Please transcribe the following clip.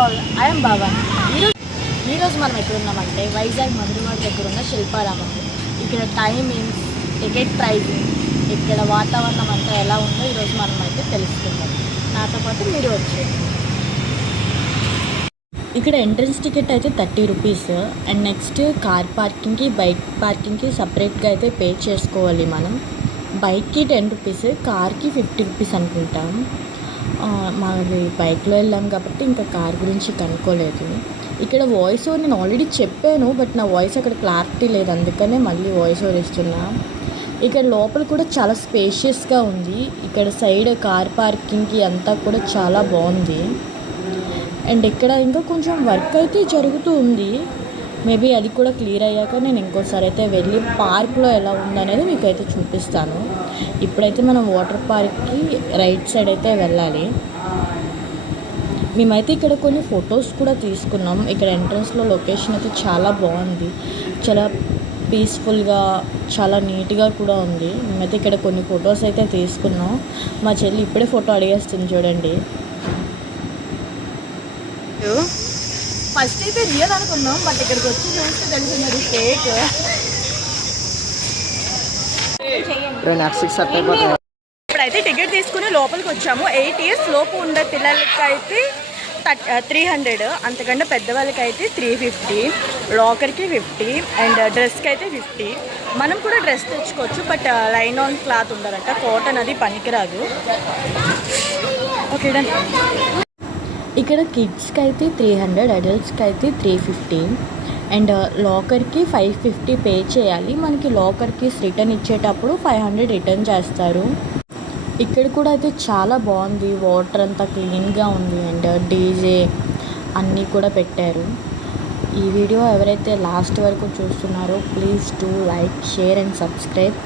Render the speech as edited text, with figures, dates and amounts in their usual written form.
All, I'm బాబా. ఈరోజు మనం ఎక్కడ ఉన్నామంటే వైజాగ్ మధురవాడ దగ్గర ఉన్న శిల్పారామం. ఇక్కడ టైమింగ్స్, టికెట్ ప్రైజింగ్, ఇక్కడ వాతావరణం అంతా ఎలా ఉందో ఈరోజు మనం అయితే తెలుసుకుందాం. నాతో పాటు మీరు వచ్చేయండి. ఇక్కడ ఎంట్రన్స్ టికెట్ అయితే 30 రూపీస్. అండ్ నెక్స్ట్ కార్ పార్కింగ్కి, బైక్ పార్కింగ్కి సపరేట్గా అయితే పే చేసుకోవాలి మనం. బైక్కి 10 రూపీస్, కార్కి 50 రూపీస్ అనుకుంటాం. మాది బైక్లో వెళ్ళాం కాబట్టి ఇంకా కార్ గురించి కనుక్కోలేదు. ఇక్కడ వాయిస్ ఓవర్ నేను ఆల్రెడీ చెప్పాను, బట్ నా వాయిస్ అక్కడ క్లారిటీ లేదు, అందుకనే మళ్ళీ వాయిస్ ఓవర్ ఇస్తున్నా. ఇక్కడ లోపల కూడా చాలా స్పేషియస్గా ఉంది. ఇక్కడ సైడ్ కార్ పార్కింగ్కి అంతా కూడా చాలా బాగుంది. అండ్ ఇక్కడ ఇంకా కొంచెం వర్క్ అయితే జరుగుతూ ఉంది. మేబీ అది కూడా క్లియర్ అయ్యాక నేను ఇంకోసారి అయితే వెళ్ళి పార్క్లో ఎలా ఉందనేది మీకు అయితే చూపిస్తాను. ఇప్పుడైతే మనం వాటర్ పార్క్కి రైట్ సైడ్ అయితే వెళ్ళాలి. మేమైతే ఇక్కడ కొన్ని ఫొటోస్ కూడా తీసుకున్నాం. ఇక్కడ ఎంట్రన్స్లో లొకేషన్ అయితే చాలా బాగుంది, చాలా పీస్ఫుల్గా, చాలా నీట్గా కూడా ఉంది. మేమైతే ఇక్కడ కొన్ని ఫొటోస్ అయితే తీసుకున్నాం. మా చెల్లి ఇప్పుడే ఫోటో అడిగేస్తుంది చూడండి. ఫస్ట్ అయితే రియల్ అనుకున్నాం, బట్ ఇక్కడికి వచ్చి చూస్తే తెలిసింది ఫేక్. ఇప్పుడైతే టికెట్ తీసుకుని లోపలికి వచ్చాము. 8 years లోపు ఉండే పిల్లలకి అయితే 300, అంతకంటే పెద్దవాళ్ళకి అయితే 350, లాకర్కి 50 అండ్ డ్రెస్కి అయితే 50. మనం కూడా డ్రెస్ తెచ్చుకోవచ్చు, బట్ లైన్ ఆన్ క్లాత్ ఉండాలంట, కాటన్ అది పనికిరాదు. Okay done. ఇక్కడ కిడ్స్కి అయితే 300, అడల్ట్స్కి అయితే 350 అండ్ లాకర్కి 550 పే చేయాలి. మనకి లాకర్కి రిటర్న్ ఇచ్చేటప్పుడు 500 రిటర్న్ చేస్తారు. ఇక్కడ కూడా అయితే చాలా బాగుంది, వాటర్ అంతా క్లీన్గా ఉంది అండ్ డీజే అన్నీ కూడా పెట్టారు. ఈ వీడియో ఎవరైతే లాస్ట్ వరకు చూస్తున్నారో please do like, share and subscribe.